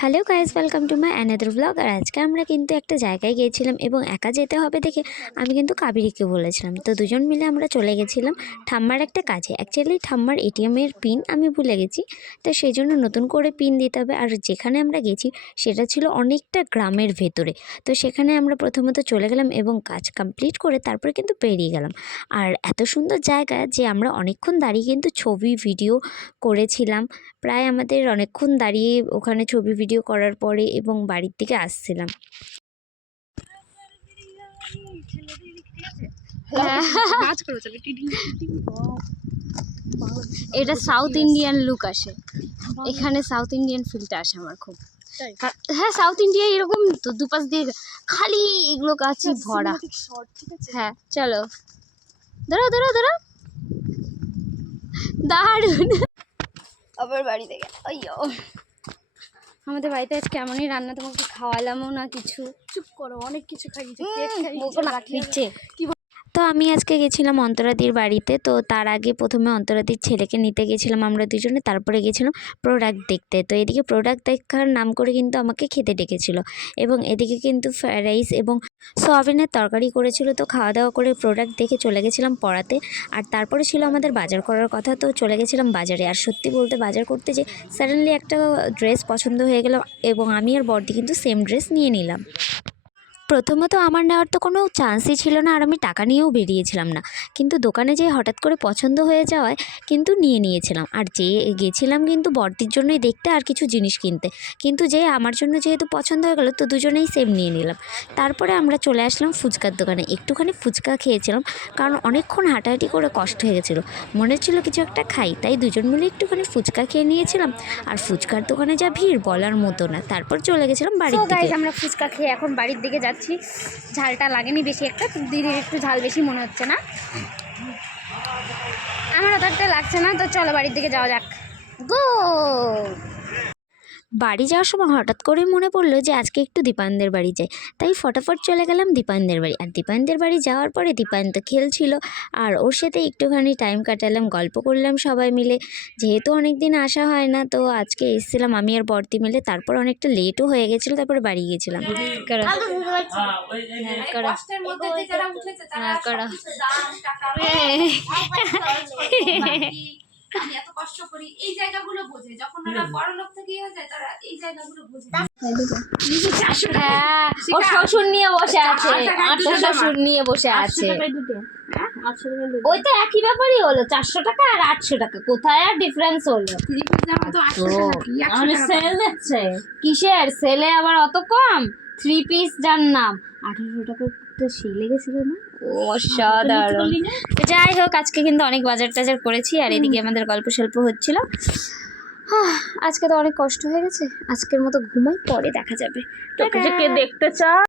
Hello guys welcome to my another blog. আর আজকে আমরা কিন্তু একটা জায়গায় গিয়েছিলাম এবং একা যেতে হবে দেখে আমি কিন্তু কাবেরিকে বলেছিলাম। তো দুজন মিলে আমরা চলে গেছিলাম ঠাম্মার একটা কাজে। অ্যাকচুয়ালি ঠাম্মার এটিএমের পিন আমি ভুলে গেছি, তো সেই জন্য নতুন করে পিন দিতে হবে। আর যেখানে আমরা গেছি, সেটা ছিল অনেকটা গ্রামের ভেতরে। তো সেখানে আমরা প্রথমত চলে গেলাম এবং কাজ কমপ্লিট করে তারপরে কিন্তু বেরিয়ে গেলাম। আর এত সুন্দর জায়গা যে আমরা অনেকক্ষণ দাঁড়িয়ে কিন্তু ছবি ভিডিও করেছিলাম। প্রায় আমাদের অনেকক্ষণ দাঁড়িয়ে ওখানে ছবি ভিডিও করার পরে এবং বাড়ির দিকে আসছিলাম। এটা সাউথ ইন্ডিয়ান লুক আসে। এখানে সাউথ ইন্ডিয়ান ফিলটা আসে আমার খুব। হ্যাঁ সাউথ ইন্ডিয়া এরকম তো দুপাশ দিয়ে খালি এগুলো গাছই ভরা। শর্ট ঠিক আছে? হ্যাঁ চলো। ধরো ধরো ধরো দারুণ। আবার বাড়ি থেকে আমাদের বাড়িতে আজকে এমনই রান্না তোমাকে খাওয়ালামও না কিছু। চুপ করো অনেক কিছু খাইয়েছে কেক খাইয়েছে দিচ্ছে তো আমি আজকে গেছিলাম অন্তরাদির বাড়িতে, তো তার আগে প্রথমে অন্তরাদির ছেলেকে নিতে গেছিলাম আমরা দুজনে, তারপরে গেছিলাম প্রোডাক্ট দেখতে। তো এদিকে প্রোডাক্ট দেখার নাম করে কিন্তু আমাকে খেতে ডেকেছিল এবং এদিকে কিন্তু ফ্রায়েড রাইস এবং সোয়াবিনের তরকারি করেছিল। তো খাওয়া দাওয়া করে প্রোডাক্ট দেখে চলে গেছিলাম পড়াতে আর তারপরে ছিল আমাদের বাজার করার কথা। তো চলে গেছিলাম বাজারে আর সত্যি বলতে বাজার করতে যে সাডেনলি একটা ড্রেস পছন্দ হয়ে গেল এবং আমি আর বর্দি কিন্তু সেম ড্রেস নিয়ে নিলাম। প্রথমত আমার নেওয়ার তো কোনো চান্সই ছিল না আর আমি টাকা নিয়েও বেরিয়েছিলাম না। কিন্তু দোকানে যেয়ে হঠাৎ করে পছন্দ হয়ে যাওয়ায় কিন্তু নিয়ে নিয়েছিলাম। আর যে গেছিলাম কিন্তু বর্দির জন্যই দেখতে আর কিছু জিনিস কিনতে। কিন্তু যে আমার জন্য যেহেতু পছন্দ হয়ে গেল তো দুজনেই সেম নিয়ে নিলাম। তারপরে আমরা চলে আসলাম ফুচকার দোকানে। একটুখানি ফুচকা খেয়েছিলাম কারণ অনেকক্ষণ হাঁটাহাঁটি করে কষ্ট হয়ে গেছিল। মনে হচ্ছিল কিছু একটা খাই তাই দুজন মিলে একটুখানি ফুচকা খেয়ে নিয়েছিলাম। আর ফুচকার দোকানে যা ভিড় বলার মতো না। তারপর চলে গেছিলাম বাড়ির দিকে। আমরা ফুচকা খেয়ে এখন বাড়ির দিকে যাচ্ছি। ঝালটা লাগেনি বেশি একটা দিদির একটু ঝাল বেশি মনে হচ্ছে না। আমার অতটা লাগছে না, তো চলো বাড়ির দিকে যাওয়া যাক। গো বাড়ি যাওয়ার সময় হঠাৎ করেই মনে পড়ল যে আজকে একটু দীপানদের বাড়ি যাই। তাই ফটাফট চলে গেলাম দীপানদের বাড়ি। আর দীপানদের বাড়ি যাওয়ার পরে দীপান তো খেলছিল। আর ওর সাথে একটুখানি টাইম কাটালাম গল্প করলাম সবাই মিলে। যেহেতু অনেক দিন আসা হয় না তো আজকে এসেছিলাম আমি আর বর্তি মিলে। তারপর অনেকটা লেটও হয়ে গেছিল তারপরে বাড়ি গেছিলাম। করো। হ্যাঁ, করো কষ্টের মধ্যে দিয়ে যারা উঠেছে তারা হ্যাঁ, করো। সবকিছু দাম, টাকা, বাকি, আমি এত কষ্ট করি এই জায়গাগুলো বোঝে। যখন ওরা বড় লোক থেকে হয়ে যায় তারা এই জায়গাগুলো বোঝে। হ্যাঁ ও শ্বশুর নিয়ে বসে আছে আটশো শ্বশুর নিয়ে বসে আছে। ওই তো একই ব্যাপারই হলো চারশো টাকা আর আটশো টাকা। কোথায় আর ডিফারেন্স হলো? Three piece জামা তো 800 তো, টাকা কি, 100 আমি টাকা সেল দিচ্ছে কিসের? সেলে আবার অত কম? থ্রি পিস যার নাম। আঠারোশো টাকা তো সেই লেগেছিল না? অসাধারণ। যাই হোক আজকে কিন্তু অনেক বাজার টাজার করেছি আর এদিকে আমাদের গল্প স্বল্প হচ্ছিল আজকে তো অনেক কষ্ট হয়ে গেছে। আজকের মতো ঘুমাই পরে দেখা যাবে। দেখতে চা